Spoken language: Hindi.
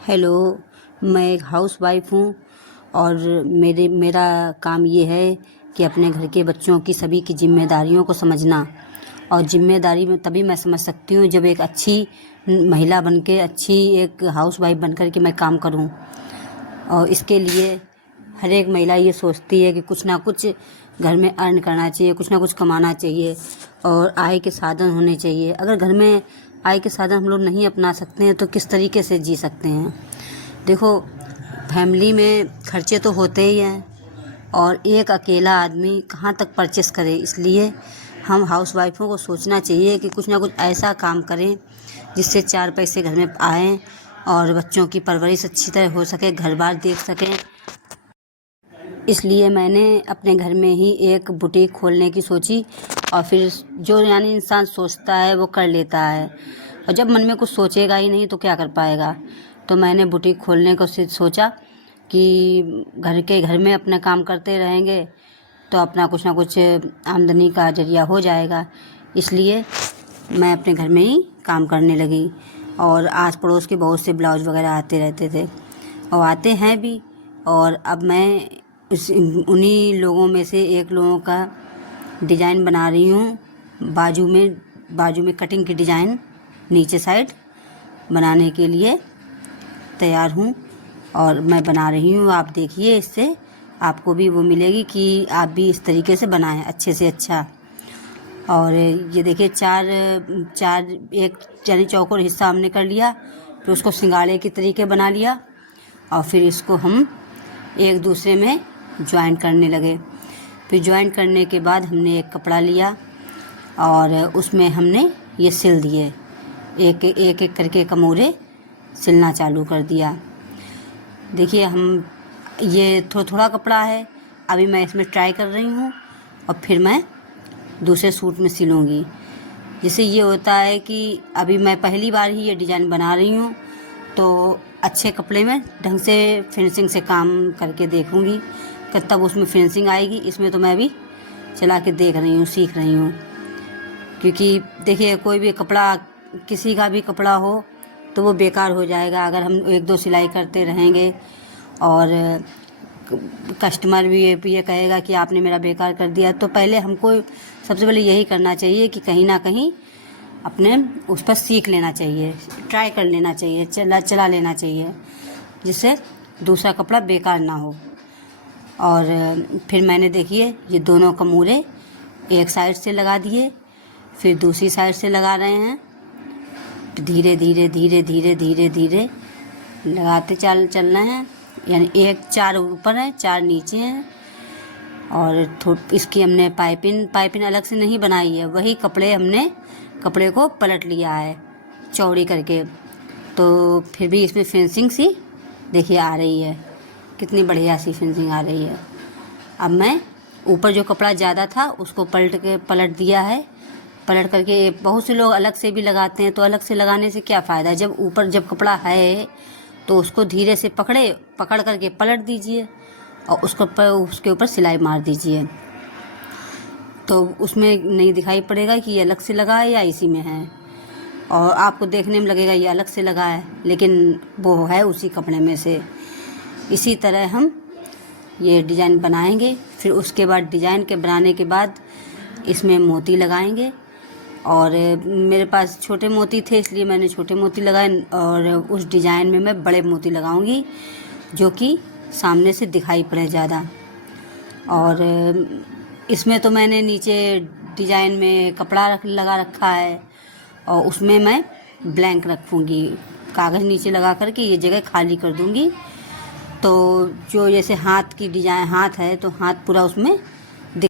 हेलो। मैं एक हाउसवाइफ़ हूँ और मेरा काम ये है कि अपने घर के बच्चों की सभी की ज़िम्मेदारियों को समझना। और ज़िम्मेदारी में तभी मैं समझ सकती हूँ जब एक अच्छी महिला बन के, अच्छी एक हाउसवाइफ़ बन कर के मैं काम करूँ। और इसके लिए हर एक महिला ये सोचती है कि कुछ ना कुछ घर में अर्न करना चाहिए, कुछ ना कुछ कमाना चाहिए और आय के साधन होने चाहिए। अगर घर में आय के साधन हम लोग नहीं अपना सकते हैं तो किस तरीके से जी सकते हैं। देखो, फैमिली में खर्चे तो होते ही हैं और एक अकेला आदमी कहाँ तक परचेस करे। इसलिए हम हाउसवाइफ़ों को सोचना चाहिए कि कुछ ना कुछ ऐसा काम करें जिससे 4 पैसे घर में आएँ और बच्चों की परवरिश अच्छी तरह हो सके, घर बार देख सकें। इसलिए मैंने अपने घर में ही एक बुटीक खोलने की सोची और फिर जो यानी इंसान सोचता है वो कर लेता है, और जब मन में कुछ सोचेगा ही नहीं तो क्या कर पाएगा। तो मैंने बुटीक खोलने को सोचा कि घर में अपना काम करते रहेंगे तो अपना कुछ ना कुछ आमदनी का जरिया हो जाएगा। इसलिए मैं अपने घर में ही काम करने लगी और आस पड़ोस के बहुत से ब्लाउज वगैरह आते रहते थे और आते हैं भी। और अब मैं उन्हीं लोगों में से एक लोगों का डिज़ाइन बना रही हूँ। बाजू में कटिंग की डिज़ाइन नीचे साइड बनाने के लिए तैयार हूँ और मैं बना रही हूँ। आप देखिए, इससे आपको भी वो मिलेगी कि आप भी इस तरीके से बनाएं अच्छे से अच्छा। और ये देखिए, एक यानी चौकोर हिस्सा हमने कर लिया, फिर उसको सिंगाड़े के तरीके बना लिया और फिर इसको हम एक दूसरे में ज्वाइन करने लगे। फिर ज्वाइन करने के बाद हमने एक कपड़ा लिया और उसमें हमने ये सिल दिए, एक एक करके कमोरे सिलना चालू कर दिया। देखिए, हम ये थोड़ा कपड़ा है, अभी मैं इसमें ट्राई कर रही हूँ और फिर मैं दूसरे सूट में सिलूँगी। जिससे ये होता है कि अभी मैं पहली बार ही ये डिज़ाइन बना रही हूँ तो अच्छे कपड़े में ढंग से फिनिशिंग से काम करके देखूँगी कि तब उसमें फिनिशिंग आएगी। इसमें तो मैं अभी चला के देख रही हूँ, सीख रही हूँ। क्योंकि देखिए, कोई भी कपड़ा, किसी का भी कपड़ा हो तो वो बेकार हो जाएगा अगर हम 1-2 सिलाई करते रहेंगे और कस्टमर भी ये कहेगा कि आपने मेरा बेकार कर दिया। तो पहले हमको सबसे पहले यही करना चाहिए कि कहीं ना कहीं अपने उस पर सीख लेना चाहिए, ट्राई कर लेना चाहिए, चला लेना चाहिए, जिससे दूसरा कपड़ा बेकार ना हो। और फिर मैंने देखिए ये दोनों कमूरे एक साइड से लगा दिए, फिर दूसरी साइड से लगा रहे हैं। धीरे धीरे धीरे धीरे धीरे धीरे लगाते चलना है। यानी 4 ऊपर है, 4 नीचे हैं। और इसकी हमने पाइपिंग अलग से नहीं बनाई है, वही कपड़े को पलट लिया है चौड़ी करके। तो फिर भी इसमें फिनिशिंग सी देखिए आ रही है, कितनी बढ़िया सी फिनिशिंग आ रही है। अब मैं ऊपर जो कपड़ा ज़्यादा था उसको पलट दिया है। पलट करके बहुत से लोग अलग से भी लगाते हैं, तो अलग से लगाने से क्या फ़ायदा। जब कपड़ा है तो उसको धीरे से पकड़ करके पलट दीजिए और उसके ऊपर सिलाई मार दीजिए, तो उसमें नहीं दिखाई पड़ेगा कि ये अलग से लगा है या इसी में है। और आपको देखने में लगेगा ये अलग से लगा है, लेकिन वो है उसी कपड़े में से। इसी तरह हम ये डिज़ाइन बनाएंगे। फिर उसके बाद डिज़ाइन के बनाने के बाद इसमें मोती लगाएंगे। और मेरे पास छोटे मोती थे इसलिए मैंने छोटे मोती लगाए, और उस डिज़ाइन में मैं बड़े मोती लगाऊंगी जो कि सामने से दिखाई पड़े ज़्यादा। और इसमें तो मैंने नीचे डिज़ाइन में कपड़ा लगा रखा है और उसमें मैं ब्लैंक रखूँगी, कागज़ नीचे लगा करके ये जगह खाली कर दूँगी। तो जो जैसे हाथ की डिज़ाइन, हाथ है तो हाथ पूरा उसमें